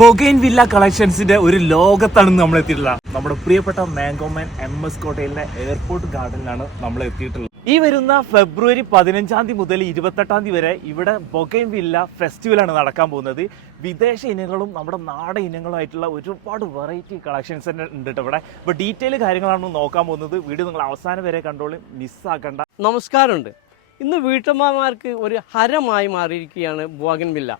ബൊഗൈൻ villa കളക്ഷൻസിന്റെ ഒരു ലോകത്താണ് നമ്മൾ എത്തിയിട്ടുള്ളത്. നമ്മുടെ പ്രിയപ്പെട്ട മാംഗോമാൻ എം എസ് കോട്ടയിലെ എയർപോർട്ട് ഗാർഡനിലാണ് നമ്മൾ എത്തിയിട്ടുള്ളത്. ഈ വരുന്ന ഫെബ്രുവരി പതിനഞ്ചാം തീയതി മുതൽ ഇരുപത്തെട്ടാം തീയതി വരെ ഇവിടെ ബൊഗൈൻ വില്ല ഫെസ്റ്റിവലാണ് നടക്കാൻ പോകുന്നത്. വിദേശ ഇനങ്ങളും നമ്മുടെ നാടൻ ഇനങ്ങളുമായിട്ടുള്ള ഒരുപാട് വെറൈറ്റി കളക്ഷൻസ് ഉണ്ട് ഇവിടെ. അപ്പോൾ ഡീറ്റെയിൽ കാര്യങ്ങളാണ് നോക്കാൻ പോകുന്നത്. വീഡിയോ നിങ്ങൾ അവസാനം വരെ കണ്ടോളി. മിസ്സാക്കണ്ട നമസ്കാരമുണ്ട്. ഇന്ന് വീട്ടമ്മമാർക്ക് ഒരു ഹരമായി മാറിയിരിക്കുകയാണ് ബോഗൻവില്ല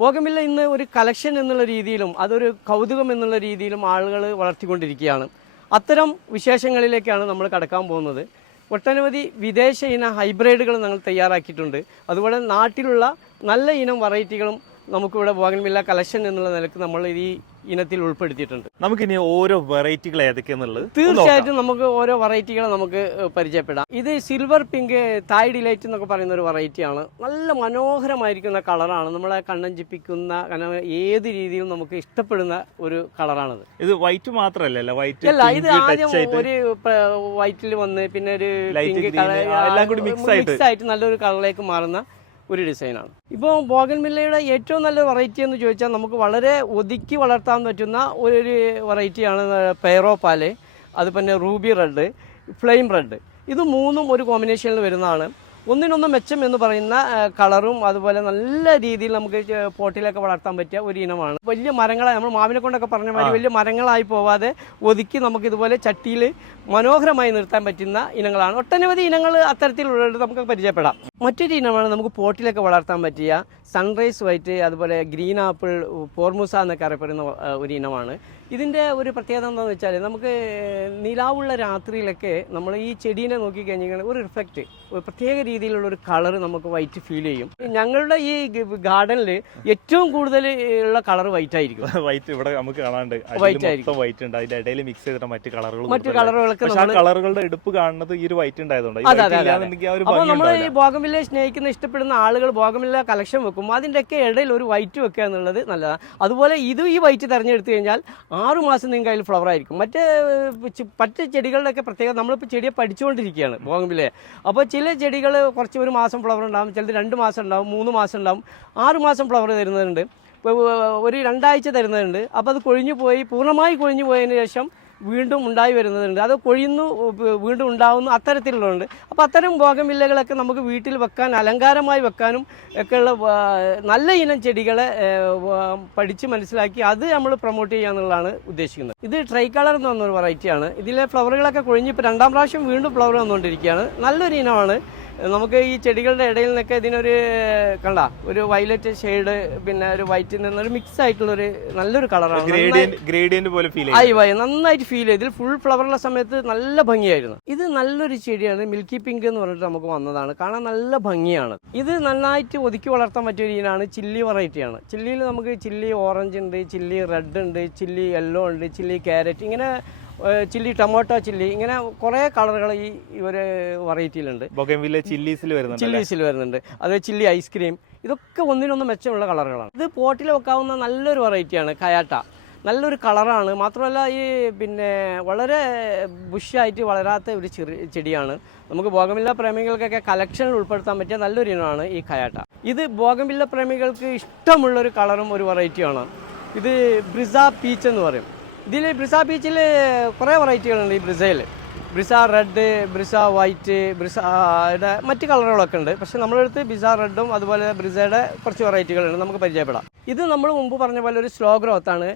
ബോഗൻവില്ല ഇന്ന് ഒരു കളക്ഷൻ എന്നുള്ള രീതിയിലും അതൊരു കൗതുകം എന്നുള്ള രീതിയിലും ആളുകൾ വളർത്തിക്കൊണ്ടിരിക്കുകയാണ്. അത്തരം വിശേഷങ്ങളിലേക്കാണ് നമ്മൾ കടക്കാൻ പോകുന്നത്. ഒട്ടനവധി വിദേശ ഇന ഹൈബ്രിഡുകൾ ഞങ്ങൾ തയ്യാറാക്കിയിട്ടുണ്ട്. അതുപോലെ നാട്ടിലുള്ള നല്ല ഇനം വെറൈറ്റികളും നമുക്കിവിടെ ബോഗൻവില്ല കളക്ഷൻ എന്നുള്ള നിലയ്ക്ക് നമ്മൾ ഈ ഇനത്തിൽ ഉൾപ്പെടുത്തിയിട്ടുണ്ട്. നമുക്കിനി ഓരോ വെറൈറ്റികൾ ഏതൊക്കെയാന്നുള്ളത് നോക്കാം. തീർച്ചയായിട്ടും നമുക്ക് ഓരോ വെറൈറ്റികൾ നമുക്ക് പരിചയപ്പെടാം. ഇത് സിൽവർ പിങ്ക് തായ് ഡിലൈറ്റ് എന്നൊക്കെ പറയുന്ന ഒരു വെറൈറ്റിയാണ് നല്ല മനോഹരമായിരിക്കുന്ന കളറാണ് നമ്മളെ കണ്ണഞ്ചിപ്പിക്കുന്ന ഏത് രീതിയിലും നമുക്ക് ഇഷ്ടപ്പെടുന്ന ഒരു കളറാണത് ഇത് വൈറ്റ് മാത്രല്ലല്ലോ വൈറ്റ് അല്ല ഇത് ആദ്യം ഒരു വൈറ്റിൽ വന്ന് പിന്നെ ഒരു പിങ്ക് കളർ എല്ലാം കൂടി മിക്സ് ആയിട്ട്. നല്ലൊരു കളറിലേക്ക് മാറുന്ന ഒരു ഡിസൈനാണ്. ഇപ്പോൾ ബോഗൻമില്ലയുടെ ഏറ്റവും നല്ല വെറൈറ്റി എന്ന് ചോദിച്ചാൽ നമുക്ക് വളരെ ഒതുക്കി വളർത്താൻ പറ്റുന്ന ഒരു വെറൈറ്റിയാണ് പെയറോ പാൽ അതുപോലെ റൂബി റെഡ് ഫ്ലെയിം റെഡ് ഇത് മൂന്നും ഒരു കോമ്പിനേഷനിൽ വരുന്നതാണ്. ഒന്നിനൊന്ന് മെച്ചം എന്ന് പറയുന്ന കളറും അതുപോലെ നല്ല രീതിയിൽ നമുക്ക് പോട്ടിലൊക്കെ വളർത്താൻ പറ്റിയ ഒരു ഇനമാണ്. വലിയ മരങ്ങളായി നമ്മൾ മാവിനെ കൊണ്ടൊക്കെ പറഞ്ഞ മാതിരി വലിയ മരങ്ങളായി പോവാതെ ഒതുക്കി നമുക്ക് ഇതുപോലെ ചട്ടിയിൽ മനോഹരമായി നിർത്താൻ പറ്റുന്ന ഇനങ്ങളാണ്. ഒട്ടനവധി ഇനങ്ങൾ അത്തരത്തിലുള്ളത് നമുക്ക് പരിചയപ്പെടാം. മറ്റൊരു ഇനമാണ് നമുക്ക് പോട്ടിലൊക്കെ വളർത്താൻ പറ്റിയ സൺറൈസ് വൈറ്റ് അതുപോലെ ഗ്രീൻ ആപ്പിൾ പോർമുസ എന്നൊക്കെ അറിയപ്പെടുന്ന ഒരു ഇനമാണ്. ഇതിന്റെ ഒരു പ്രത്യേകത എന്താണെന്ന് വെച്ചാൽ നമുക്ക് നിലാവുള്ള രാത്രിയിലൊക്കെ നമ്മൾ ഈ ചെടീനെ നോക്കിക്കഴിഞ്ഞാൽ ഒരു റിഫ്ലക്റ്റ് ഒരു പ്രത്യേക രീതിയിലുള്ള ഒരു കളർ നമുക്ക് വൈറ്റ് ഫീൽ ചെയ്യും. ഞങ്ങളുടെ ഈ ഗാർഡനിൽ ഏറ്റവും കൂടുതൽ ഉള്ള കളർ വൈറ്റ് ആയിരിക്കും. വൈറ്റ് ഇവിടെ നമുക്ക് കാണാണ്ട് വൈറ്റ് ആയിരിക്കും. വൈറ്റ് ഉണ്ട്. അതിന്റെ ഇടയിൽ മിക്സ് ചെയ്തിട്ട് മറ്റ് കളറുകൾ മറ്റ് കളറുകളൊക്കെ ആ കളറുകളുടെ എടുപ്പ് കാണുന്നത് ഈ ഒരു വൈറ്റ് ഉണ്ടായതുകൊണ്ട്. ആ അപ്പോൾ നമ്മൾ ഈ. ബോഗമില്ല സ്നേഹിക്കുന്ന ഇഷ്ടപ്പെടുന്ന ആളുകൾ ബോഗമില്ല കളക്ഷൻ വെക്കും അതിന്റെയൊക്കെ ഇടയിൽ ഒരു വൈറ്റ് വെക്കുക എന്നുള്ളത് നല്ലതാണ് അതുപോലെ ഇത് ഈ വൈറ്റ് തിരഞ്ഞെടുത്തു കഴിഞ്ഞാൽ ആറ് മാസം നിങ്ങൾ അതിൽ ഫ്ലവർ ആയിരിക്കും. മറ്റേ മറ്റ് ചെടികളുടെയൊക്കെ പ്രത്യേകത നമ്മളിപ്പോൾ ചെടിയെ പഠിച്ചുകൊണ്ടിരിക്കുകയാണ് ബോഗമില്ലേ അപ്പോൾ ചില ചെടികൾ കുറച്ച് ഒരു മാസം ഫ്ലവർ ഉണ്ടാകും ചിലത് രണ്ട് മാസം ഉണ്ടാകും മൂന്ന് മാസം ഉണ്ടാകും ആറുമാസം ഫ്ലവർ തരുന്നതുണ്ട് ഒരു രണ്ടാഴ്ച തരുന്നതുണ്ട് അപ്പോൾ അത് കൊഴിഞ്ഞു പോയി പൂർണമായി കൊഴിഞ്ഞു പോയതിന് ശേഷം വീണ്ടും ഉണ്ടായി വരുന്നതുണ്ട്. അത് കൊഴിയുന്നു വീണ്ടും ഉണ്ടാവുന്നു അത്തരത്തിലുള്ളതുണ്ട്. അപ്പോൾ അത്തരം ഭോഗമില്ലകളൊക്കെ നമുക്ക് വീട്ടിൽ വെക്കാൻ അലങ്കാരമായി വെക്കാനും ഒക്കെയുള്ള നല്ല ഇനം ചെടികളെ പഠിച്ച് മനസ്സിലാക്കി അത് നമ്മൾ പ്രൊമോട്ട് ചെയ്യുക എന്നുള്ളതാണ് ഉദ്ദേശിക്കുന്നത്. ഇത് ട്രൈ കളർ എന്ന് പറഞ്ഞൊരു വെറൈറ്റിയാണ് ഇതിലെ ഫ്ലവറുകളൊക്കെ കൊഴിഞ്ഞ് ഇപ്പോൾ രണ്ടാം പ്രാവശ്യം വീണ്ടും ഫ്ലവർ വന്നുകൊണ്ടിരിക്കുകയാണ്. നല്ലൊരു ഇനമാണ്. നമുക്ക് ഈ ചെടികളുടെ ഇടയിൽ നിന്നൊക്കെ ഇതിനൊരു കണ്ട ഒരു വയലറ്റ് ഷെയ്ഡ് പിന്നെ ഒരു വൈറ്റിൽ നിന്നൊരു മിക്സ് ആയിട്ടുള്ള ഒരു നല്ലൊരു കളറാണ് പോലെ ഫീൽ ആയി വായി നന്നായിട്ട് ഫീൽ ചെയ്തു. ഇതിൽ ഫുൾ ഫ്ലവറുള്ള സമയത്ത് നല്ല ഭംഗിയായിരുന്നു. ഇത് നല്ലൊരു ചെടിയാണ്. മിൽക്കി പിങ്ക് എന്ന് പറഞ്ഞിട്ട് നമുക്ക് വന്നതാണ്. കാണാൻ നല്ല ഭംഗിയാണ്. ഇത് നന്നായിട്ട് ഒതുക്കി വളർത്താൻ പറ്റിയ ഒരു ഇനാണ് ചില്ലി വെറൈറ്റിയാണ് ചില്ലിയിൽ നമുക്ക് ചില്ലി ഓറഞ്ച് ഉണ്ട് ചില്ലി റെഡ് ഉണ്ട് ചില്ലി യെല്ലോ ഉണ്ട് ചില്ലി ക്യാരറ്റ് ഇങ്ങനെ ചില്ലി ടൊമാറ്റോ ചില്ലി ഇങ്ങനെ കുറേ കളറുകൾ ഈ ഒരു വെറൈറ്റിയിലുണ്ട്. ചില്ലീസിൽ വരുന്നുണ്ട് ചില്ലീസിൽ വരുന്നുണ്ട്. അത് ചില്ലി ഐസ്ക്രീം ഇതൊക്കെ ഒന്നിനൊന്ന് മെച്ചമുള്ള കളറുകളാണ്. ഇത് പോട്ടിൽ വെക്കാവുന്ന നല്ലൊരു വെറൈറ്റിയാണ് കയാട്ട. നല്ലൊരു കളറാണ്. മാത്രമല്ല ഈ പിന്നെ വളരെ ബുഷായിട്ട് വളരാത്ത ഒരു ചെറിയ ചെടിയാണ്. നമുക്ക് ബോഗമില്ല പ്രേമികൾക്കൊക്കെ കളക്ഷനിൽ ഉൾപ്പെടുത്താൻ പറ്റിയ നല്ലൊരു ഇനമാണ് ഈ കയാട്ട. ഇത് ബോഗമില്ല പ്രേമികൾക്ക് ഇഷ്ടമുള്ളൊരു കളറും ഒരു വെറൈറ്റിയാണ് ഇത് ബ്രിസ പീച്ച് എന്ന് പറയും. ഇതിൽ ബ്രിസ ബീച്ചിൽ കുറേ വെറൈറ്റികളുണ്ട് ഈ ബ്രിസയിൽ. ബ്രിസ റെഡ് ബ്രിസ വൈറ്റ് ബ്രിസയുടെ മറ്റ് കളറുകളൊക്കെ ഉണ്ട്. പക്ഷെ നമ്മുടെ അടുത്ത് ബിസ റെഡും അതുപോലെ ബ്രിസയുടെ കുറച്ച് വെറൈറ്റികളുണ്ട്. നമുക്ക് പരിചയപ്പെടാം. ഇത് നമ്മൾ മുമ്പ് പറഞ്ഞ പോലെ ഒരു സ്ലോ ഗ്രോത്താണ്.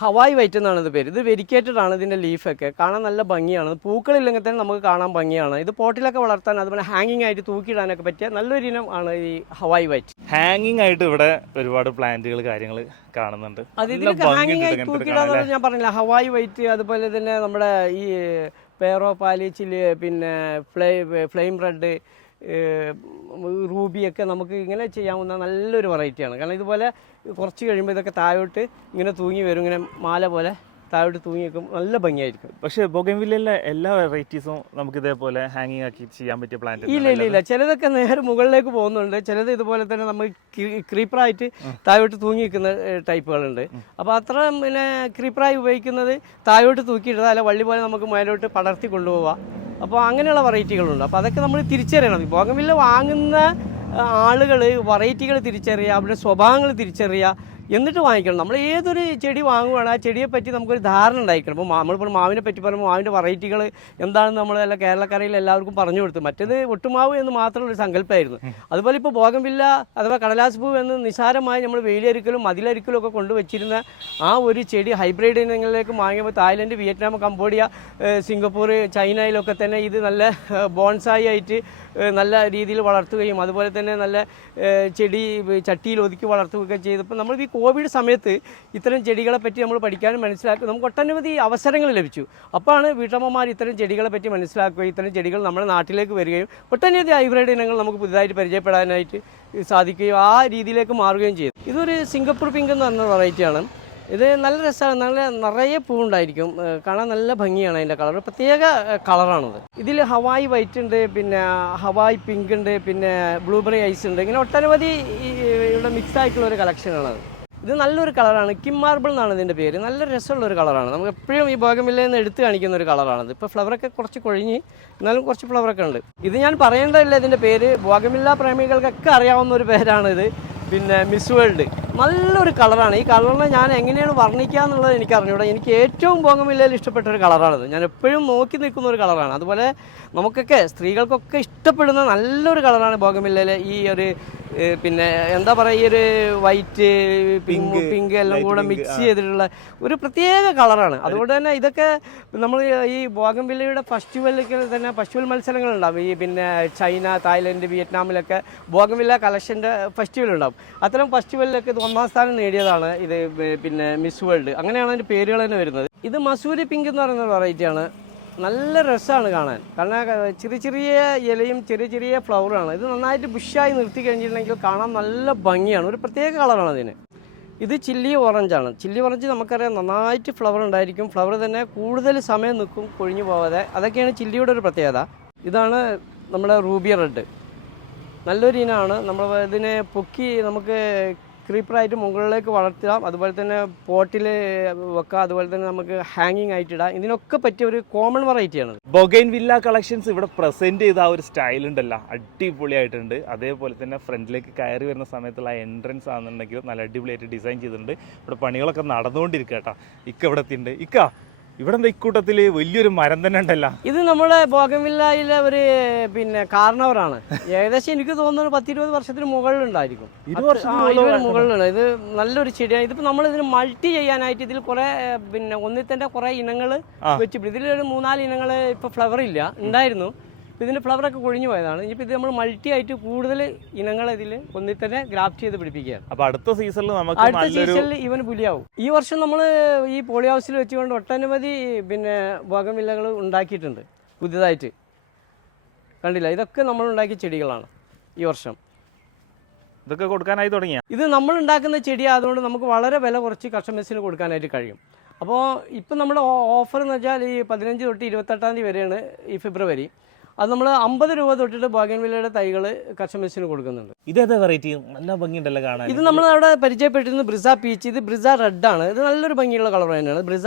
ഹവായ് വൈറ്റ് എന്നാണ് ഇത് പേര്. ഇത് വെരിക്കേറ്റഡ് ആണ് ഇതിന്റെ ലീഫൊക്കെ. കാണാൻ നല്ല ഭംഗിയാണ്. പൂക്കളില്ലെങ്കിൽ തന്നെ നമുക്ക് കാണാൻ ഭംഗിയാണ്. ഇത് പോട്ടിലൊക്കെ വളർത്താൻ അതുപോലെ ഹാങ്ങിങ് ആയിട്ട് തൂക്കിയിടാനൊക്കെ പറ്റിയ നല്ലൊരു ഇനം ആണ് ഈ ഹവായ് വൈറ്റ്. ഹാങ്ങിങ് ആയിട്ട് ഇവിടെ ഒരുപാട് പ്ലാന്റുകൾ കാര്യങ്ങൾ കാണുന്നുണ്ട്. അത് ഇതിലൊക്കെ ഹാങ്ങിങ് ആയി തൂക്കിയിടാന്ന് പറഞ്ഞാൽ ഞാൻ പറഞ്ഞില്ല? ഹവായ് വൈറ്റ് അതുപോലെ തന്നെ നമ്മുടെ ഈ പേറോ പാലി ചില്ലി പിന്നെ ഫ്ലൈ ഫ്ലെയിം റെഡ് റൂബിയൊക്കെ നമുക്ക് ഇങ്ങനെ ചെയ്യാവുന്ന നല്ലൊരു വെറൈറ്റിയാണ് കാരണം ഇതുപോലെ കുറച്ച് കഴിയുമ്പോൾ ഇതൊക്കെ താഴോട്ട് ഇങ്ങനെ തൂങ്ങി വരും ഇങ്ങനെ മാല പോലെ താഴോട്ട് തൂങ്ങി വെക്കും നല്ല ഭംഗിയായിരിക്കും. പക്ഷെ ബൊഗൻവില്ലയിലെ എല്ലാ വെറൈറ്റീസും നമുക്ക് ഇതേപോലെ ഹാങ്ങിങ് ആക്കി ചെയ്യാൻ പറ്റിയ പ്ലാന്റ് ഇല്ല ഇല്ല ഇല്ല. ചിലതൊക്കെ നേരെ മുകളിലേക്ക് പോകുന്നുണ്ട്. ചിലത് ഇതുപോലെ തന്നെ നമ്മൾ ക്രീപ്പറായിട്ട് താഴോട്ട് തൂങ്ങി നിൽക്കുന്ന ടൈപ്പുകളുണ്ട് അപ്പോൾ അത്ര പിന്നെ ക്രീപ്പറായി ഉപയോഗിക്കുന്നത് താഴോട്ട് തൂക്കിയിടുക അല്ല വള്ളി പോലെ നമുക്ക് മേലോട്ട് പടർത്തി കൊണ്ടുപോവാം. അപ്പോൾ അങ്ങനെയുള്ള വെറൈറ്റികളുണ്ട്. അപ്പോൾ അതൊക്കെ നമ്മൾ തിരിച്ചറിയണം. ബോഗൻവില്ല വാങ്ങുന്ന ആളുകൾ വെറൈറ്റികൾ തിരിച്ചറിയുക അവരുടെ സ്വഭാവങ്ങൾ തിരിച്ചറിയുക എന്നിട്ട് വാങ്ങിക്കണം. നമ്മൾ ഏതൊരു ചെടി വാങ്ങുകയാണ് ആ ചെടിയെ പറ്റി നമുക്കൊരു ധാരണ ഉണ്ടായിരിക്കണം. അപ്പോൾ നമ്മളിപ്പോൾ മാവിനെ പറ്റി പറയുമ്പോൾ മാവിന്റെ വെറൈറ്റികൾ എന്താണെന്ന് നമ്മൾ എല്ലാ കേരളക്കരയിൽ എല്ലാവർക്കും പറഞ്ഞു കൊടുത്തു. മറ്റേത് ഒട്ടുമാവ് എന്ന് മാത്രമുള്ള ഒരു സങ്കല്പമായിരുന്നു. അതുപോലെ ഇപ്പോൾ ബോഗംവില്ല അഥവാ കടലാസ് പൂ എന്ന് നിസാരമായി നമ്മൾ വെയിലരിക്കലും മതിലരിക്കലും ഒക്കെ കൊണ്ടുവച്ചിരുന്ന ആ ഒരു ചെടി ഹൈബ്രിഡ് ഇനങ്ങളിലേക്ക് വാങ്ങിയപ്പോൾ തായ്ലൻഡ് വിയറ്റ്നാം കംബോഡിയ സിംഗപ്പൂർ ചൈനയിലൊക്കെ തന്നെ ഇത് നല്ല ബോൺസായി ആയിട്ട് നല്ല രീതിയിൽ വളർത്തുകയും അതുപോലെ തന്നെ നല്ല ചെടി ചട്ടിയിൽ ഒതുക്കി വളർത്തുകയൊക്കെ ചെയ്തപ്പോൾ നമ്മൾ ഈ കോവിഡ് സമയത്ത് ഇത്തരം ചെടികളെ പറ്റി നമ്മൾ പഠിക്കാനും മനസ്സിലാക്കി നമുക്ക് ഒട്ടനവധി അവസരങ്ങൾ ലഭിച്ചു. അപ്പോഴാണ് വീട്ടമ്മമാർ ഇത്തരം ചെടികളെ പറ്റി മനസ്സിലാക്കുകയും ഇത്തരം ചെടികൾ നമ്മുടെ നാട്ടിലേക്ക് വരികയും ഒട്ടനവധി ഹൈബ്രിഡ് ഇനങ്ങൾ നമുക്ക് പുതുതായിട്ട് പരിചയപ്പെടാനായിട്ട് സാധിക്കുകയും ആ രീതിയിലേക്ക് മാറുകയും ചെയ്തു. ഇതൊരു സിംഗപ്പൂർ പിങ്ക് എന്ന് പറഞ്ഞ വെറൈറ്റിയാണ് ഇത് നല്ല രസമാണ് നല്ല നിറയെ പൂവുണ്ടായിരിക്കും. കാണാൻ നല്ല ഭംഗിയാണ് അതിന്റെ കളർ പ്രത്യേക കളറാണത്. ഇതിൽ ഹവായ് വൈറ്റ് ഉണ്ട് പിന്നെ ഹവായ് പിങ്ക് ഉണ്ട് പിന്നെ ബ്ലൂബെറി ഐസ് ഉണ്ട്. ഇങ്ങനെ ഒട്ടനവധി ഇവിടെ മിക്സ് ആയിട്ടുള്ള ഒരു കളക്ഷനാണത് ഇത് നല്ലൊരു കളറാണ്. കിം മാർബിൾ എന്നാണ് ഇതിന്റെ പേര്. നല്ല രസമുള്ള ഒരു കളറാണ്. നമുക്ക് എപ്പോഴും ഈ ബോഗമില്ലയിൽ എന്ന് എടുത്ത് കാണിക്കുന്ന ഒരു കളറാണത്. ഇപ്പോൾ ഫ്ലവറൊക്കെ കുറച്ച് കൊഴിഞ്ഞ് എന്നാലും കുറച്ച് ഫ്ലവറൊക്കെ ഉണ്ട്. ഇത് ഞാൻ പറയേണ്ടതില്ല ഇതിന്റെ പേര്. ബോഗമില്ല പ്രേമികൾക്കൊക്കെ അറിയാവുന്ന ഒരു പേരാണിത്. പിന്നെ മിസ് വേൾഡ്. നല്ലൊരു കളറാണ്. ഈ കളറിനെ ഞാൻ എങ്ങനെയാണ് വർണിക്കുക എന്നുള്ളത് എനിക്ക് അറിഞ്ഞൂടാ. എനിക്ക് ഏറ്റവും ബോഗമില്ലയിൽ ഇഷ്ടപ്പെട്ട ഒരു കളറാണിത്. ഞാൻ എപ്പോഴും നോക്കി നിൽക്കുന്ന ഒരു കളറാണ്. അതുപോലെ നമുക്കൊക്കെ സ്ത്രീകൾക്കൊക്കെ ഇഷ്ടപ്പെടുന്ന നല്ലൊരു കളറാണ് ബോഗമില്ലയിലെ ഈ ഒരു പിന്നെ എന്താ പറയുക ഈ ഒരു വൈറ്റ് പിങ്ക് പിങ്ക് എല്ലാം കൂടെ മിക്സ് ചെയ്തിട്ടുള്ള ഒരു പ്രത്യേക കളറാണ് അതുകൊണ്ട് തന്നെ ഇതൊക്കെ നമ്മൾ ഈ ബോഗംബില്ലയുടെ ഫെസ്റ്റിവലൊക്കെ തന്നെ ഫെസ്റ്റിവൽ മത്സരങ്ങൾ ഉണ്ടാവും. ഈ പിന്നെ ചൈന തായ്ലൻഡ് വിയറ്റ്നാമിലൊക്കെ ബോഗംബില്ല കളക്ഷന്റെ ഫെസ്റ്റിവൽ ഉണ്ടാവും. അത്തരം ഫെസ്റ്റിവലിലൊക്കെ ഇത് ഒന്നാം സ്ഥാനം നേടിയതാണ് ഇത് പിന്നെ മിസ് വേൾഡ്. അങ്ങനെയാണ് അതിന്റെ പേരുകൾ തന്നെ വരുന്നത്. ഇത് മസൂരി പിങ്ക് എന്ന് പറയുന്ന വെറൈറ്റിയാണ് നല്ല രസമാണ് കാണാൻ. കാരണം ചെറിയ ചെറിയ ഇലയും ചെറിയ ചെറിയ ഫ്ലവറാണ് ഇത് നന്നായിട്ട് ബുഷായി നിർത്തി കഴിഞ്ഞിട്ടുണ്ടെങ്കിൽ കാണാൻ നല്ല ഭംഗിയാണ്. ഒരു പ്രത്യേക കളറാണ് അതിന്. ഇത് ചില്ലി ഓറഞ്ചാണ് ചില്ലി ഓറഞ്ച് നമുക്കറിയാം നന്നായിട്ട് ഫ്ലവർ ഉണ്ടായിരിക്കും. ഫ്ലവർ തന്നെ കൂടുതൽ സമയം നിൽക്കും കൊഴിഞ്ഞു പോവാതെ. അതൊക്കെയാണ് ചില്ലിയുടെ ഒരു പ്രത്യേകത. ഇതാണ് നമ്മുടെ റൂബി റെഡ് നല്ലൊരു ഇനമാണ്. നമ്മൾ ഇതിനെ പൊക്കി നമുക്ക് ക്രീപ്പറായിട്ട് മുകളിലേക്ക് വളർത്താം അതുപോലെ തന്നെ പോട്ടിൽ വെക്കാം. അതുപോലെ തന്നെ നമുക്ക് ഹാങ്ങിങ് ആയിട്ട് ഇടാം. ഇതിനൊക്കെ പറ്റിയ ഒരു കോമൺ വെറൈറ്റിയാണ് ബൊഗൈൻ വില്ല കളക്ഷൻസ് ഇവിടെ പ്രസന്റ് ചെയ്ത ആ ഒരു സ്റ്റൈൽ ഉണ്ടല്ലോ. അടിപൊളിയായിട്ടുണ്ട്. അതേപോലെ തന്നെ ഫ്രണ്ടിലേക്ക് കയറി വരുന്ന സമയത്തുള്ള എൻട്രൻസ് ആണെന്നുണ്ടെങ്കിൽ നല്ല അടിപൊളിയായിട്ട് ഡിസൈൻ ചെയ്തിട്ടുണ്ട്. ഇവിടെ പണികളൊക്കെ നടന്നുകൊണ്ടിരിക്കുക ഇക്ക ഇവിടെ എത്തിയിട്ടുണ്ട്. ഇക്ക ഇവിടെ എന്താ ഇക്കൂട്ടത്തിൽ വലിയൊരു മരം തന്നെ ഉണ്ടല്ലോ. ഇത് നമ്മുടെ ബോഗൻവില്ലയിലെ ഒരു പിന്നെ കാർണവറാണ്. ഏകദേശം എനിക്ക് തോന്നുന്നു പത്തിരുപത് വർഷത്തിന് മുകളിലുണ്ടായിരിക്കും. ഇരുപത് മുകളിലുണ്ട് ഇത് നല്ലൊരു ചെടിയാണ്. ഇതിപ്പോൾ നമ്മൾ ഇതിന് മൾട്ടി ചെയ്യാനായിട്ട് ഇതിൽ കുറെ പിന്നെ ഒന്നിൽ തന്നെ കുറെ ഇനങ്ങൾ. വെച്ചിട്ടുണ്ട്. ഇതിലൊരു മൂന്നാൽ ഇനങ്ങൾ ഇപ്പോൾ ഫ്ലവർ ഇല്ല. ഉണ്ടായിരുന്നു. ഇപ്പം ഇതിന്റെ ഫ്ലവറൊക്കെ കൊഴിഞ്ഞു പോയതാണ്. ഇനിയിപ്പോൾ ഇത് നമ്മൾ മൾട്ടി ആയിട്ട് കൂടുതൽ ഇനങ്ങൾ ഇതിൽ ഒന്നിൽ തന്നെ ഗ്രാഫ്റ്റ് ചെയ്ത് പിടിപ്പിക്കുകയാണ്. അപ്പോൾ അടുത്ത സീസണിൽ നമുക്ക് അടുത്ത സീസണിൽ ഇവൻ പുലിയാവും. ഈ വർഷം നമ്മൾ ഈ പോളി ഹൗസിൽ വെച്ചുകൊണ്ട് ഒട്ടനവധി പിന്നെ ബോഗമില്ലകൾ ഉണ്ടാക്കിയിട്ടുണ്ട് പുതിയതായിട്ട്. കണ്ടില്ല? ഇതൊക്കെ നമ്മൾ ഉണ്ടാക്കിയ ചെടികളാണ് ഈ വർഷം. ഇതൊക്കെ കൊടുക്കാനായി തുടങ്ങിയ? ഇത് നമ്മൾ ഉണ്ടാക്കുന്ന ചെടി ആയതുകൊണ്ട് നമുക്ക് വളരെ വില കുറച്ച് കസ്റ്റമേഴ്സിന് കൊടുക്കാനായിട്ട് കഴിയും. അപ്പോൾ ഇപ്പം നമ്മുടെ ഓഫർ എന്ന് വെച്ചാൽ ഈ പതിനഞ്ച് തൊട്ട് ഇരുപത്തെട്ടാം തീയതി വരെയാണ് ഈ ഫെബ്രുവരി. അത് നമ്മൾ അമ്പത് രൂപ തൊട്ടിട്ട് ബോഗൻവില്ലയുടെ തൈകൾ കസ്റ്റമേഴ്സിന് കൊടുക്കുന്നുണ്ട്. ഇതേതാ വെറൈറ്റി നല്ല ഭംഗിയുണ്ടല്ലോ കാണാൻ? ഇത് നമ്മൾ അവിടെ പരിചയപ്പെട്ടിരുന്ന ബ്രിസ പീച്ച് ഇത് ബ്രിസ റെഡ് ആണ്. ഇത് നല്ലൊരു ഭംഗിയുള്ള കളർ തന്നെയാണ്. ബ്രിസ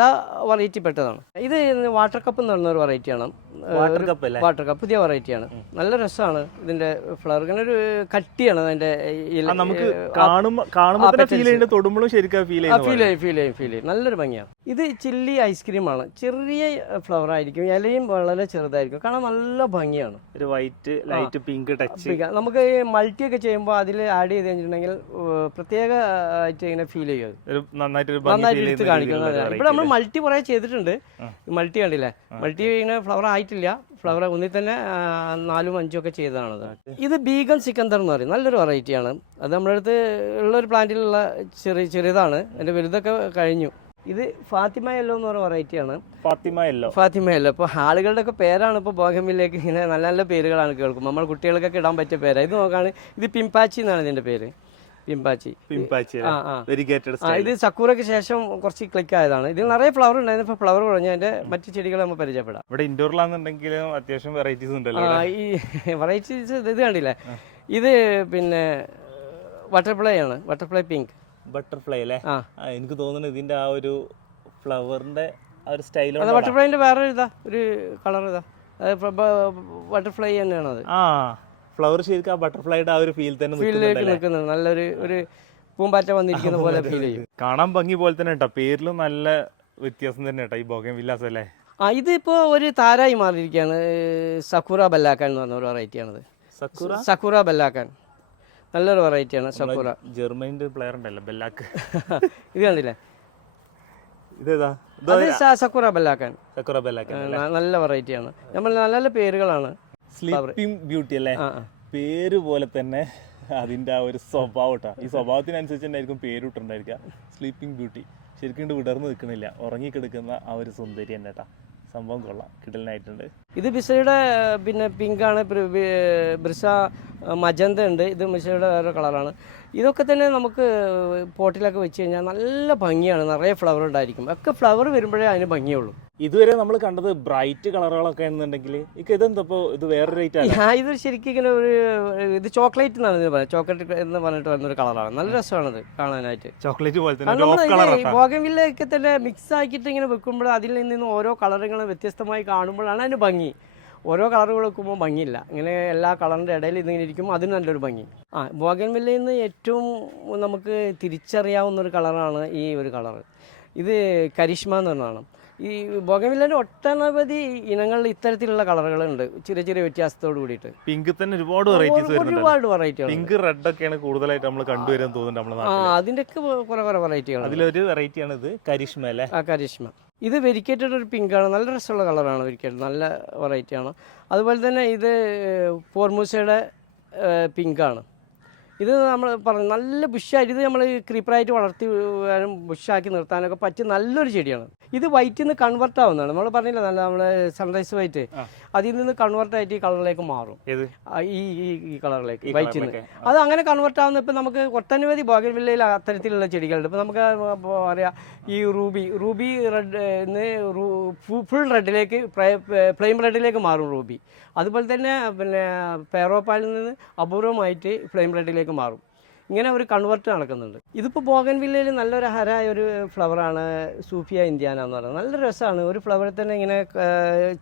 വെറൈറ്റി പെട്ടതാണ്. ഇത് വാട്ടർ കപ്പ് എന്ന് പറയുന്ന ഒരു വെറൈറ്റിയാണ് വാട്ടർ കപ്പ് വാട്ടർ കപ്പ് പുതിയ വെറൈറ്റിയാണ് നല്ല രസമാണ് ഇതിന്റെ ഫ്ലവർ ഇങ്ങനെ ഒരു കട്ടിയാണ് അതിന്റെ നമുക്ക് ഫീൽ ചെയ്യുന്നുണ്ട്. തൊടുമ്പോഴും ശരിക്കും ഫീൽ ഫീൽ ചെയ്യും ഫീൽ ചെയ്യും ഫീൽ ചെയ്യും. നല്ലൊരു ഭംഗിയാണ്. ഇത് ചില്ലി ഐസ്ക്രീമാണ് ചെറിയ ഫ്ലവർ ആയിരിക്കും. ഇലയും വളരെ ചെറുതായിരിക്കും. കാരണം നല്ല ഭംഗിയാണ്. ഒരു വൈറ്റ് ലൈറ്റ് പിങ്ക് ടച്ച്. നമുക്ക് ഈ മൾട്ടി ഒക്കെ ചെയ്യുമ്പോൾ അതിൽ ആഡ് ചെയ്ത് കഴിഞ്ഞിട്ടുണ്ടെങ്കിൽ പ്രത്യേക ആയിട്ട് ഇങ്ങനെ ഫീൽ ചെയ്യും നന്നായിട്ട് എടുത്ത് കാണിക്കുന്നത് ഇവിടെ നമ്മൾ മൾട്ടി കുറേ ചെയ്തിട്ടുണ്ട്. മൾട്ടി കണ്ടില്ലേ? മൾട്ടി ഇങ്ങനെ ഫ്ലവർ ആയിട്ടില്ല. ഫ്ലവർ ഒന്നിൽ തന്നെ നാലും അഞ്ചും ഒക്കെ ചെയ്തതാണത് ഇത് ബീഗൻ സിക്കന്ദർ എന്ന് പറയും. നല്ലൊരു വെറൈറ്റിയാണ് അത് നമ്മുടെ അടുത്ത് ഉള്ള ഒരു പ്ലാന്റിലുള്ള ചെറിയ ചെറിയതാണ്. അതിന്റെ വലുതൊക്കെ കഴിഞ്ഞു. ഇത് ഫാത്തിമ യെല്ലോ എന്ന് പറയുന്ന വെറൈറ്റിയാണ് ഫാത്തിമ യെല്ലോ. ഫാത്തിമ യെല്ലോ. ഇപ്പോൾ ആളുകളുടെ ഒക്കെ പേരാണ് ഇപ്പോൾ ബോഗമിലേക്ക് ഇങ്ങനെ നല്ല നല്ല പേരുകളാണ് കേൾക്കും നമ്മൾ കുട്ടികൾക്കൊക്കെ ഇടാൻ പറ്റിയ പേരാണ് ഇത് നോക്കാണ്. ഇത് പിംപാച്ചി എന്നാണ് ഇതിന്റെ പേര്. പിംപാച്ചി പിംപാച്ചി ആ ഇത് സക്കൂറയ്ക്ക് ശേഷം കുറച്ച് ക്ലിക്ക് ആയതാണ്. ഇതിൽ നിറയെ ഫ്ലവർ ഉണ്ടായിരുന്നു. ഇപ്പോൾ ഫ്ലവർ കുറഞ്ഞ. അതിന്റെ മറ്റ് ചെടികളെ നമ്മൾ പരിചയപ്പെടാം. ഇവിടെ ഇൻഡോറിലാണെന്നുണ്ടെങ്കിലും അത്യാവശ്യം വെറൈറ്റീസ് ഉണ്ടല്ലോ ഈ വെറൈറ്റീസ് ഇത് കണ്ടില്ലേ? ഇത് പിന്നെ ബട്ടർഫ്ലൈ ആണ്. ബട്ടർഫ്ലൈ പിങ്ക് ബട്ടർഫ്ലൈ അല്ലേ? എനിക്ക് തോന്നുന്നു ഇതിന്റെ ആ ഒരു ഫ്ലവറിന്റെ ആ ഒരു സ്റ്റൈൽ ബട്ടർഫ്ലൈന്റെ വേറെ ഇതാ ഒരു കളർ ഇതാ. ബട്ടർഫ്ലൈ തന്നെയാണ് അത് ആ ഫ്ലവർ ശരിക്കും ആ ബട്ടർഫ്ലൈയുടെ ആ ഒരു ഫീൽ തന്നെ ഫീലിലേക്ക് നിൽക്കുന്നത് നല്ലൊരു ഒരു പൂമ്പാറ്റ വന്നിരിക്കുന്ന പോലെ ഫീൽ ചെയ്യും. കാണാൻ ഭംഗി പോലെ തന്നെ കേട്ടോ. പേരിലും നല്ല വ്യത്യാസം തന്നെ കേട്ടോ ഈ ബോഗൻ വില്ലാസ് അല്ലേ? ആ ഇതിപ്പോ ഒരു താരായി മാറിയിരിക്കുകയാണ് സക്കുറ ബല്ലാക്കാൻ എന്ന് പറഞ്ഞ ഒരു വെറൈറ്റിയാണത് സക്കുറ സക്കുറ ബെല്ലാക്കാൻ. നല്ലൊരു വെറൈറ്റിയാണ് സക്കുറ. ജർമ്മനിന്റെ പ്ലെയർ ഉണ്ടല്ലോ ബെല്ലാക്ക്. ഇത് കണ്ടില്ലേ? ഇതേതാ? സക്കുറ ബെല്ലാക്കൻ. സക്കുറ ബെല്ലാക്ക് ന- നല്ല വെറൈറ്റിയാണ് നമ്മൾ നല്ല നല്ല പേരുകളാണ്. സ്ലീപ്പിംഗ് ബ്യൂട്ടി അല്ലേ. പേര് പോലെ തന്നെ അതിന്റെ ആ ഒരു സ്വഭാവം കേട്ടോ ഈ സ്വഭാവത്തിനനുസരിച്ച് തന്നെയായിരിക്കും പേരിട്ടുണ്ടായിരിക്കുക സ്ലീപ്പിംഗ് ബ്യൂട്ടി ശരിക്കും വിടർന്ന് നിൽക്കണില്ല. ഉറങ്ങിക്കിടക്കുന്ന ആ ഒരു സുന്ദരി തന്നെ കേട്ടാ സംഭവം കൊള്ളാം. കിടലിനായിട്ടുണ്ട്. ഇത് ബിസയുടെ പിന്നെ പിങ്കാണ് ബ്രിസ മജന്ത ഉണ്ട്. ഇത് മിസയുടെ വേറെ കളറാണ്. ഇതൊക്കെ തന്നെ നമുക്ക് പോട്ടിലൊക്കെ വെച്ച് കഴിഞ്ഞാൽ നല്ല ഭംഗിയാണ്. നിറയെ ഫ്ലവർ ഉണ്ടായിരിക്കും. ഒക്കെ ഫ്ലവർ വരുമ്പോഴേ അതിന് ഭംഗിയുള്ളൂ. ഇതുവരെ നമ്മൾ കണ്ടത് ബ്രൈറ്റ് കളറുകളൊക്കെ എന്നുണ്ടെങ്കിൽ ഇതെന്തപ്പോ ഇതെന്താ ഇപ്പൊ ഇത് വേറെ റേറ്റ് ആണ്? ഞാൻ ഇത് ശരിക്കും ഇങ്ങനെ ഒരു ഇത് ചോക്ലേറ്റ് എന്നാണ് ഇതിന് പറയുന്നത് ചോക്ലേറ്റ് എന്ന് പറഞ്ഞിട്ട് വരുന്നൊരു കളറാണ് നല്ല രസമാണത് കാണാനായിട്ട്. ചോക്ലേറ്റ് പോലെ തന്നെ നമ്മൾ തന്നെ മിക്സ് ആക്കിയിട്ട് ഇങ്ങനെ വെക്കുമ്പോൾ അതിൽ നിന്ന് ഓരോ കളറുകളും വ്യത്യസ്തമായി കാണുമ്പോഴാണ് അതിന് ഭംഗി. ഓരോ കളറുകൾ വെക്കുമ്പോൾ ഭംഗിയില്ല. ഇങ്ങനെ എല്ലാ കളറിന്റെ ഇടയിൽ ഇതിങ്ങനെ ഇരിക്കുമ്പോൾ അതിന് നല്ലൊരു ഭംഗി. ആ ബോഗൻവില്ലയിൽ നിന്ന് ഏറ്റവും നമുക്ക് തിരിച്ചറിയാവുന്ന ഒരു കളറാണ് ഈ ഒരു കളർ ഇത് കരിഷ്മ എന്ന് പറഞ്ഞതാണ് ഈ ബോഗൻവില്ലന്റെ ഒട്ടനവധി ഇനങ്ങളിൽ ഇത്തരത്തിലുള്ള കളറുകളുണ്ട്. ചെറിയ ചെറിയ വ്യത്യാസത്തോട് കൂടിയിട്ട്. പിങ്ക് തന്നെ ഒരുപാട് വെറൈറ്റീസ് ഒരുപാട് വെറൈറ്റികൾ പിങ്ക് റെഡ് ഒക്കെയാണ് കൂടുതലായിട്ട് നമ്മൾ കണ്ടുവരാൻ തോന്നുന്നുണ്ട് നമ്മളെ ആ അതിന്റെ അതിന്റെയൊക്കെ കുറെ കുറെ വെറൈറ്റികൾ അതിലൊരു വെറൈറ്റിയാണ് ഇത് കരിഷ്മ അല്ലേ? ആ കരിഷ്മ. ഇത് വെരിക്കേറ്റഡ് ഒരു പിങ്കാണ് നല്ല രസമുള്ള കളറാണ് വെരിക്കേറ്റഡ്. നല്ല വെറൈറ്റിയാണ് അതുപോലെ തന്നെ ഇത് ഫോർമൂസയുടെ പിങ്കാണ് ഇത് നമ്മൾ പറഞ്ഞു നല്ല ബുഷായിട്ട് ഇത് നമ്മൾ ക്രീപ്പറായിട്ട് വളർത്തി വരാനും ബുഷാക്കി നിർത്താനൊക്കെ പറ്റിയ നല്ലൊരു ചെടിയാണ്. ഇത് വൈറ്റിൽ നിന്ന് കൺവെർട്ട് ആവുന്നതാണ്. നമ്മൾ പറഞ്ഞില്ല നല്ല നമ്മൾ സൺറൈസ് വൈറ്റ്. അതിൽ നിന്ന് കൺവേർട്ട് ആയിട്ട് ഈ കളറിലേക്ക് മാറും. ഈ ഈ- കളറിലേക്ക് വൈറ്റ് വൈറ്റിൽ നിന്ന് കളറിലേക്ക്. അത് അങ്ങനെ കൺവേർട്ട് ആവുന്ന ഇപ്പം നമുക്ക് ഒട്ടനവധി ബോഗൻവില്ലയിൽ അത്തരത്തിലുള്ള ചെടികളുണ്ട്. ഇപ്പം നമുക്ക് പറയാം ഈ റൂബി റൂബി റെഡ് ഫുൾ റെഡിലേക്ക് ഫ്ലെയിം റെഡിലേക്ക് മാറും റൂബി. അതുപോലെ തന്നെ പിന്നെ പേറോപ്പാലിൽ നിന്ന് അപൂർവമായിട്ട് ഫ്ലെയിം റെഡിലേക്ക് മാറും. ഇങ്ങനെ ഒരു കൺവെർട്ട് നടക്കുന്നുണ്ട്. ഇതിപ്പോൾ ബോഗൻവില്ലയിൽ നല്ലൊരു ഹരായ ഒരു ഫ്ലവറാണ് സൂഫിയ ഇന്ത്യാന എന്ന് പറയുന്നത്. നല്ല രസമാണ്. ഒരു ഫ്ലവറിൽ തന്നെ ഇങ്ങനെ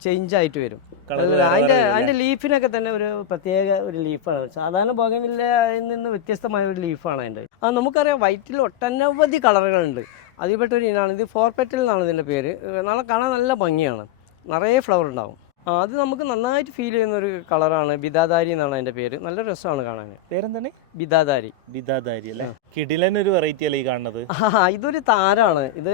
ചേഞ്ച് ആയിട്ട് വരും. അതിന്റെ അതിന്റെ ലീഫിനൊക്കെ തന്നെ ഒരു പ്രത്യേക ഒരു ലീഫാണ് സാധാരണ ബോഗൻവില്ലയിൽ നിന്ന് വ്യത്യസ്തമായ ഒരു ലീഫാണ് അതിന്റെ ആ നമുക്കറിയാം വൈറ്റിൽ ഒട്ടനവധി കളറുകളുണ്ട് അതിൽപ്പെട്ട ഒരു ഇനാണ്. ഇത് ഫോർ പെറ്റൽ എന്നാണ് ഇതിന്റെ പേര്. നല്ല കാണാൻ നല്ല ഭംഗിയാണ്. നിറയെ ഫ്ലവർ ഉണ്ടാവും. അത് നമുക്ക് നന്നായിട്ട് ഫീൽ ചെയ്യുന്ന ഒരു കളറാണ് ബിദാദാരി എന്നാണ് അതിന്റെ പേര്. നല്ല രസമാണ് കാണാൻ പേരെന്താണ്? ബിദാദാരി ബിദാദാരി അല്ലേ? കിടിലൻ ഒരു വെറൈറ്റി അല്ലേ ഈ കാണുന്നത്? ഇതൊരു താരാണ്. ഇത്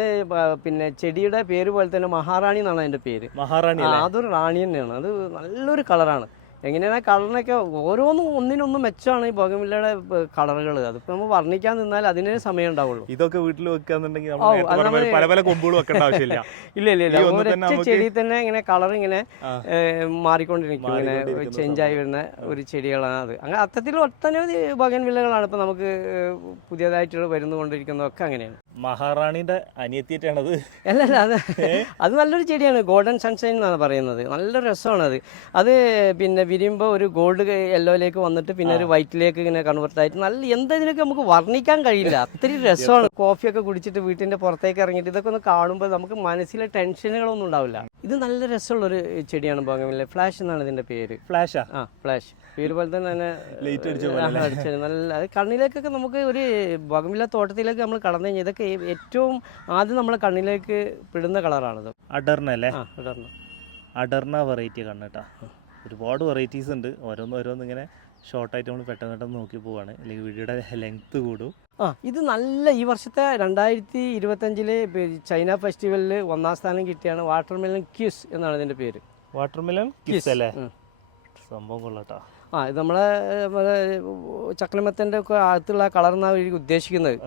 പിന്നെ ചെടിയുടെ പേര് പോലെ തന്നെ മഹാറാണി എന്നാണ് അതിന്റെ പേര്. മഹാറാണി അതൊരു റാണി തന്നെയാണ്. അത് നല്ലൊരു കളറാണ് എങ്ങനെയാണ് കളറിനൊക്കെ ഓരോന്നും ഒന്നിനൊന്നും മെച്ചമാണ് ഈ ബോഗമില്ലയുടെ കളറുകൾ അതിപ്പോ നമ്മൾ വർണിക്കാൻ നിന്നാൽ അതിനേ സമയം ഉണ്ടാവുള്ളൂ. ഇതൊക്കെ വീട്ടിൽ വെക്കാന്നുണ്ടെങ്കിൽ പോലെ പല കൊമ്പുകൾ വെക്കേണ്ട ആവശ്യമില്ല. ഇല്ല ഇല്ല ഇല്ല. ഒരൊറ്റ ചെടി തന്നെ ഇങ്ങനെ കളർ ഇങ്ങനെ. മാറിക്കൊണ്ടിരിക്കും. ഇങ്ങനെ ചേഞ്ച് ആയി വരുന്ന ഒരു ചെടികളാണ് അത്. അങ്ങനെ അത്തരത്തിൽ ഒട്ടനവധി ബോഗൻ വില്ലകളാണ് ഇപ്പൊ നമുക്ക് പുതിയതായിട്ട് പുതിയതായിട്ട് വരുന്നുകൊണ്ടിരിക്കുന്നതൊക്കെ അങ്ങനെയാണ്. മഹാറാണിയുടെ അനിയത്തിയിട്ടാണത് അല്ല അല്ല അത് അത് നല്ലൊരു ചെടിയാണ്. ഗോൾഡൻ സൺഷൈൻ എന്നാണ് പറയുന്നത്. നല്ല രസമാണ് അത് അത് പിന്നെ വിരിയുമ്പോൾ ഒരു ഗോൾഡ് യെല്ലോയിലേക്ക് വന്നിട്ട് പിന്നെ ഒരു വൈറ്റിലേക്ക് ഇങ്ങനെ കൺവേർട്ട് ആയിട്ട് നല്ല എന്തെങ്കിലുമൊക്കെ നമുക്ക് വർണിക്കാൻ കഴിയില്ല. അത്രയും രസമാണ്. കോഫിയൊക്കെ കുടിച്ചിട്ട് വീട്ടിന്റെ പുറത്തേക്ക് ഇറങ്ങിയിട്ട് ഇതൊക്കെ ഒന്ന് കാണുമ്പോൾ നമുക്ക് മനസ്സിലെ ടെൻഷനുകളൊന്നും ഉണ്ടാവില്ല. ഇത് നല്ല രസമുള്ള ഒരു ചെടിയാണ് ബോഗമില്ല ഫ്ലാഷ് എന്നാണ് ഇതിന്റെ പേര്. ഫ്ലാഷാ? ആ ഫ്ലാഷ്. പേര് പോലെ തന്നെ തന്നെ അടിച്ചു നല്ല അത് കണ്ണിലേക്കൊക്കെ നമുക്ക് ഒരു ഭാഗമില്ലാത്ത തോട്ടത്തിലേക്ക് നമ്മൾ കടന്നു കഴിഞ്ഞാൽ ഇതൊക്കെ ഏറ്റവും ആദ്യം നമ്മളെ കണ്ണിലേക്ക് പെടുന്ന കളറാണിത്. അഡർണ അല്ലേ? അടർന്ന. അടർന്ന വെറൈറ്റി കണ്ണട്ടാ ഒരുപാട് വെറൈറ്റീസ് ഉണ്ട്. ഓരോന്ന് ഓരോന്ന് ഇങ്ങനെ ഷോർട്ടായിട്ട് നമ്മൾ പെട്ടെന്ന് പെട്ടെന്ന് നോക്കി പോവാണ്. അല്ലെങ്കിൽ വീഡിയോയുടെ ലെങ്ത് കൂടും. ആ ഇത് നല്ല ഈ വർഷത്തെ രണ്ടായിരത്തി ഇരുപത്തഞ്ചിൽ ചൈന ഫെസ്റ്റിവലിൽ ഒന്നാം സ്ഥാനം കിട്ടിയാണ് വാട്ടർമെലൻ കിസ് എന്നാണ് ഇതിന്റെ പേര്. Watermelon Kiss. കിസ് അല്ലേ? സംഭവം കൊള്ളാട്ടാ ആ ഇത് നമ്മളെ ചക്രമത്തന്റെ ഒക്കെ അകത്തുള്ള കളർ എന്നാണ് എനിക്ക് ഉദ്ദേശിക്കുന്നത്.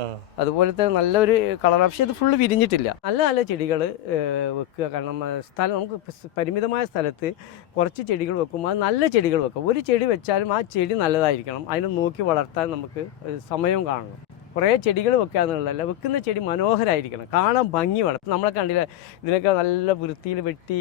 അതുപോലത്തെ നല്ലൊരു കളർ പക്ഷേ ഇത് ഫുള്ള് വിരിഞ്ഞിട്ടില്ല. നല്ല നല്ല ചെടികൾ വെക്കുക. കാരണം സ്ഥലം നമുക്ക് പരിമിതമായ സ്ഥലത്ത് കുറച്ച് ചെടികൾ വെക്കുമ്പോൾ അത് നല്ല ചെടികൾ വെക്കും. ഒരു ചെടി വെച്ചാലും ആ ചെടി നല്ലതായിരിക്കണം. അതിനെ നോക്കി വളർത്താൻ നമുക്ക് സമയവും കാണണം. കുറേ ചെടികൾ വെക്കുക എന്നുള്ളതല്ല വെക്കുന്ന ചെടി മനോഹരമായിരിക്കണം കാണാൻ ഭംഗി വേണം നമ്മളെ കണ്ടില്ല ഇതിനൊക്കെ നല്ല വൃത്തിയിൽ വെട്ടി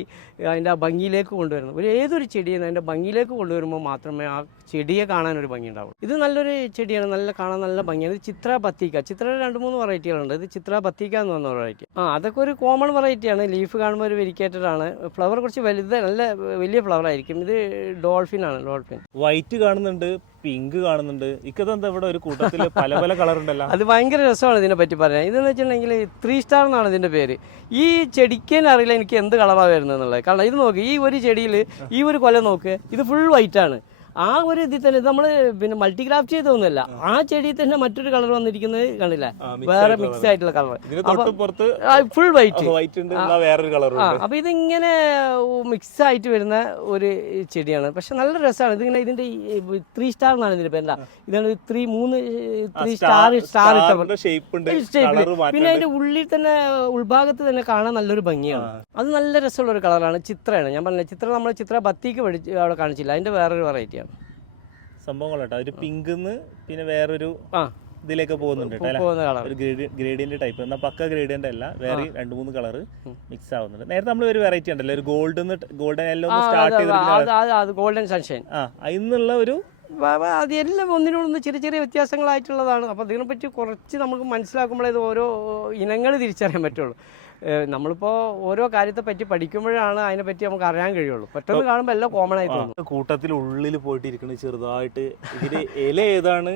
അതിന്റെ ആ ഭംഗിയിലേക്ക് കൊണ്ടുവരണം ഒരു ഏതൊരു ചെടിയും അതിന്റെ ഭംഗിയിലേക്ക് കൊണ്ടുവരുമ്പോൾ മാത്രമേ ആ ആ ചെടിയെ കാണാൻ ഒരു ഭംഗി ഉണ്ടാവും ഇത് നല്ലൊരു ചെടിയാണ് നല്ല കാണാൻ നല്ല ഭംഗിയാണ്. ഇത് ചിത്ര ബത്തിക്ക. ചിത്ര രണ്ട് മൂന്ന് വെറൈറ്റികളുണ്ട്. ഇത് ചിത്ര ബത്തിക്ക എന്ന് പറഞ്ഞ വെറൈറ്റി. ആ അതൊക്കെ ഒരു കോമൺ വെറൈറ്റിയാണ്. ലീഫ് കാണുമ്പോൾ ഒരു വെരിക്കേറ്റഡ് ആണ്. ഫ്ലവർ കുറച്ച് വലുത് നല്ല വലിയ ഫ്ലവർ ആയിരിക്കും. ഇത് ഡോൾഫിൻ ആണ് ഡോൾഫിൻ. വൈറ്റ് കാണുന്നുണ്ട് പിങ്ക് കാണുന്നുണ്ട്. ഇക്കതെന്താ ഇവിടെ ഒരു കൂട്ടത്തിൽ പല പല കളർ ഉണ്ടല്ലോ അത് ഭയങ്കര രസമാണ് ഇതിനെ പറ്റി പറയാൻ. ഇതെന്ന് വെച്ചിട്ടുണ്ടെങ്കിൽ ത്രീ സ്റ്റാർ എന്നാണ് ഇതിന്റെ പേര്. ഈ ചെടിക്ക് അറിയില്ല എനിക്ക് എന്ത് കളറാണ് വരുന്നത് എന്നുള്ളത്. കാരണം ഇത് നോക്ക് ഈ ഒരു ചെടിയിൽ ഈ ഒരു കൊല നോക്ക് ഇത് ഫുൾ വൈറ്റ് ആണ് ആ ഒരു ഇതിൽ തന്നെ നമ്മൾ പിന്നെ മൾട്ടിഗ്രാഫ്റ്റ് ചെയ്തൊന്നുമല്ല ആ. ചെടിയിൽ തന്നെ മറ്റൊരു കളർ വന്നിരിക്കുന്നത് കണ്ടില്ല? വേറെ മിക്സ് ആയിട്ടുള്ള കളർ ഫുൾ വൈറ്റ് വേറൊരു ഉണ്ട്. അപ്പൊ ഇതിങ്ങനെ മിക്സ് ആയിട്ട് വരുന്ന ഒരു ചെടിയാണ്. പക്ഷെ നല്ല രസമാണ്. ഇതിങ്ങനെ ഇതിന്റെ ത്രീ സ്റ്റാർ എന്നാണ് ഇതിന്റെ പേര്. ഇതാണ് ത്രീ മൂന്ന് ത്രീ സ്റ്റാർ സ്റ്റാർ. പിന്നെ അതിന്റെ ഉള്ളിൽ തന്നെ ഉൾഭാഗത്ത് തന്നെ കാണാൻ നല്ലൊരു ഭംഗിയാണ്. അത് നല്ല രസമുള്ള ഒരു കളറാണ് ചിത്രയാണ്. ഞാൻ പറഞ്ഞില്ല ചിത്രം നമ്മൾ ചിത്ര ബത്തിക്ക് പഠിച്ച് അവിടെ കാണിച്ചില്ല. അതിന്റെ വേറൊരു വെറൈറ്റിയാണ് സംഭവങ്ങൾ കേട്ടോ ഒരു പിങ്ക് പിന്നെ വേറൊരു ആ. ഇതിലേക്ക് പോകുന്നുണ്ട് ഒരു ഗ്രേഡിയന്റ് ടൈപ്പ്. എന്നാൽ പക്ക ഗ്രേഡിയന്റ് അല്ല. വേറെ രണ്ട് മൂന്ന് കളർ മിക്സ് ആവുന്നുണ്ട്. നേരത്തെ നമ്മൾ ഒരു വെറൈറ്റി ഉണ്ടല്ലോ. ഒരു gold golden yellow start golden sunshine. ആ അതിന്നുള്ള ഒരു അത് എല്ലാം ഒന്നിനോടൊന്ന് ചെറിയ ചെറിയ വ്യത്യാസങ്ങളായിട്ടുള്ളതാണ്. അപ്പോൾ ഇതിനെപ്പറ്റി കുറച്ച് നമുക്ക് മനസ്സിലാക്കുമ്പോഴേ ഇത് ഓരോ ഇനങ്ങൾ തിരിച്ചറിയാൻ പറ്റുള്ളൂ. നമ്മളിപ്പോൾ ഓരോ കാര്യത്തെ പറ്റി പഠിക്കുമ്പോഴാണ് അതിനെപ്പറ്റി നമുക്ക് അറിയാൻ കഴിയുള്ളൂ. പെട്ടെന്ന് കാണുമ്പോൾ എല്ലാം കോമൺ ആയി തോന്നും. കൂട്ടത്തിൽ ഉള്ളിൽ പോയിട്ട് ഇരിക്കുന്നത് ചെറുതായിട്ട് ഇതിന്റെ ഇല ഏതാണ്?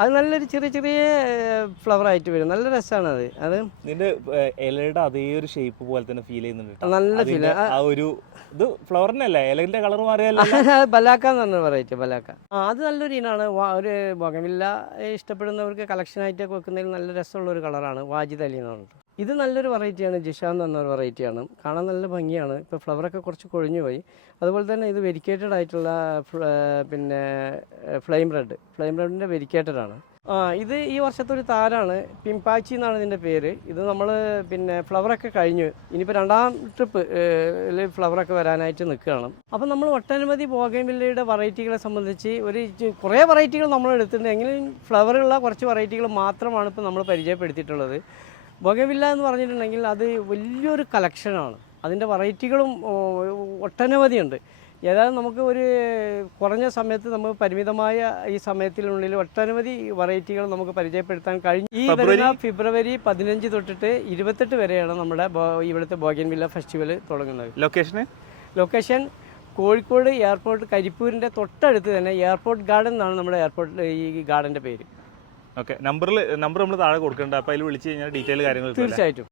അത് നല്ലൊരു ചെറിയ ചെറിയ ഫ്ലവർ ആയിട്ട് വരും. നല്ല രസമാണ് അത്. അത് ഇതിന്റെ ഇലയുടെ അതേ ഒരു ഷേപ്പ് പോലെ തന്നെ ഫീൽ ചെയ്യുന്നുണ്ട്. നല്ല ഫീൽ ആ ഒരു ഇത് ഫ്ലവറിനല്ല ഇലന്റെ കളർ മാറിയല്ലോ ബലാക്ക എന്ന് പറഞ്ഞ വെറൈറ്റി ബലാക്ക. ആ അത് നല്ലൊരു ഇനാണ്. ഒരു ബൊഗമില്ല ഇഷ്ടപ്പെടുന്നവർക്ക് കളക്ഷനായിട്ടൊക്കെ വെക്കുന്നതിൽ നല്ല രസമുള്ള ഒരു കളറാണ് വാജിദ് അലി എന്ന് പറഞ്ഞിട്ട് ഇത് നല്ലൊരു വെറൈറ്റിയാണ് ജിഷ എന്ന് ഒരു വെറൈറ്റിയാണ് കാണാൻ നല്ല ഭംഗിയാണ്. ഇപ്പോൾ ഫ്ലവറൊക്കെ കുറച്ച് കൊഴിഞ്ഞു പോയി. അതുപോലെ തന്നെ ഇത് വെരിക്കേറ്റഡ് ആയിട്ടുള്ള പിന്നെ ഫ്ലെയിം റെഡ് ഫ്ലെയിം റെഡിന്റെ വെരിക്കേറ്റഡ് ആണ്. ആ ഇത് ഈ വർഷത്തെ ഒരു താരാണ്. പിംപാച്ചി എന്നാണ് ഇതിന്റെ പേര്. ഇത് നമ്മൾ പിന്നെ ഫ്ലവറൊക്കെ കഴിഞ്ഞു. ഇനിയിപ്പോൾ രണ്ടാം ട്രിപ്പ് ഫ്ലവറൊക്കെ വരാനായിട്ട് നിൽക്കുകയാണ്. അപ്പം നമ്മൾ ഒട്ടനവധി ബോഗൻവില്ലയുടെ വെറൈറ്റികളെ സംബന്ധിച്ച് ഒരു കുറേ വെറൈറ്റികൾ നമ്മൾ എടുത്തിട്ടുണ്ട് എങ്കിലും ഫ്ലവറുള്ള കുറച്ച് വെറൈറ്റികൾ മാത്രമാണ് ഇപ്പോൾ നമ്മൾ പരിചയപ്പെടുത്തിയിട്ടുള്ളത്. ബൊഗവില്ല എന്ന് പറഞ്ഞിട്ടുണ്ടെങ്കിൽ അത് വലിയൊരു കളക്ഷനാണ്. അതിന്റെ വെറൈറ്റികളും ഒട്ടനവധിയുണ്ട്. ഏതായാലും നമുക്ക് ഒരു കുറഞ്ഞ സമയത്ത് നമുക്ക് പരിമിതമായ ഈ സമയത്തിനുള്ളിൽ ഒട്ടനവധി വെറൈറ്റികൾ നമുക്ക് പരിചയപ്പെടുത്താൻ കഴിഞ്ഞു. ഈ വരുന്ന ഫെബ്രുവരി? പതിനഞ്ച് തൊട്ടിട്ട് ഇരുപത്തെട്ട് വരെയാണ് നമ്മുടെ ഇവിടുത്തെ ബോഗൻവില്ല ഫെസ്റ്റിവൽ തുടങ്ങുന്നത്. ലൊക്കേഷൻ ലൊക്കേഷൻ കോഴിക്കോട് എയർപോർട്ട് കരിപ്പൂരിന്റെ തൊട്ടടുത്ത് തന്നെ എയർപോർട്ട് ഗാർഡൻ എന്നാണ് നമ്മുടെ എയർപോർട്ട് ഈ ഗാർഡന്റെ പേര്. ഓക്കെ. നമ്പറിൽ നമ്പർ നമ്മൾ താഴെ കൊടുക്കേണ്ട. അപ്പോൾ അതിൽ വിളിച്ച് കഴിഞ്ഞാൽ ഡീറ്റെയിൽ കാര്യങ്ങൾ തീർച്ചയായിട്ടും.